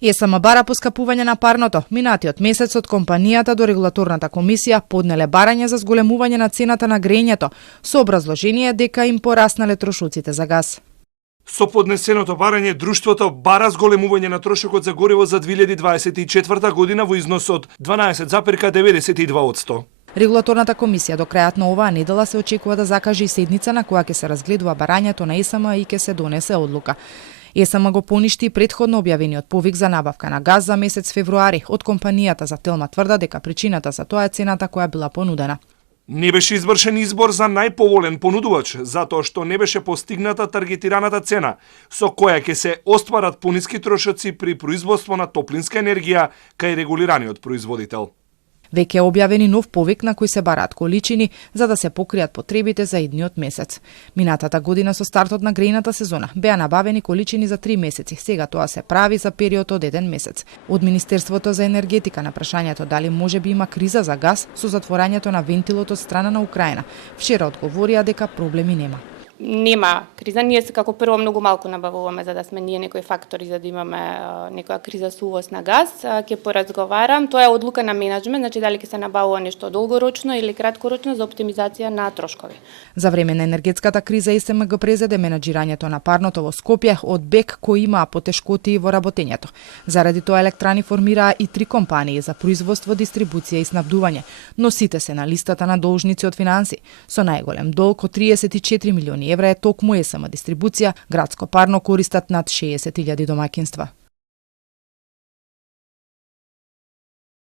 ЕСМ бара поскапување на парното. Минатиот месец од компанијата до регулаторната комисија поднеле барање за зголемување на цената на грејењето, со образложение дека им пораснале трошоците за газ. Со поднесеното барање, друштвото бара зголемување на трошокот за гориво за 2024 година во износ од 12,92%. Регулаторната комисија до крајот на оваа недела се очекува да закаже и седница на која ќе се разгледува барањето на ЕСМ и ќе се донесе одлука. ЕСМ го поништи и предходно објавениот повик за набавка на газ за месец февруари. Од компанијата за Телма тврда дека причината за тоа е цената која била понудена. Не беше извршен избор за најповолен понудувач, затоа што не беше постигната таргетираната цена, со која ќе се остварат пониски трошоци при производство на топлинска енергија кај регулираниот производител. Веќе е објавен и нов повик на кој се бараат количини за да се покријат потребите за идниот месец. Минатата година со стартот на грејната сезона беа набавени количини за 3 месеци. Сега тоа се прави за период од 1 месец. Од Министерството за енергетика на прашањето дали може би има криза за газ со затворањето на вентилот од страна на Украина, вчера одговорија дека проблеми нема. Нема криза, ние се како прво многу малку набавуваме за да сме ние некои фактори за да имаме некоја криза со увоз на газ. Ќе поразговарам, тоа е одлука на менаџмент, значи дали ќе се набавува нешто долгорочно или краткорочно за оптимизација на трошкови. За време на енергетската криза ЕСМ го презеде менаџирањето на парното во Скопје од БЕК кои имаа потешкоти во работењето. Заради тоа електрани формираа и 3 компании за производство, дистрибуција и снабдување, но сите се на листата на должници од финанси, со најголем долг од 34 милиони евра е токму ЕСМ дистрибуција, градско парно користат над 60.000 домаќинства.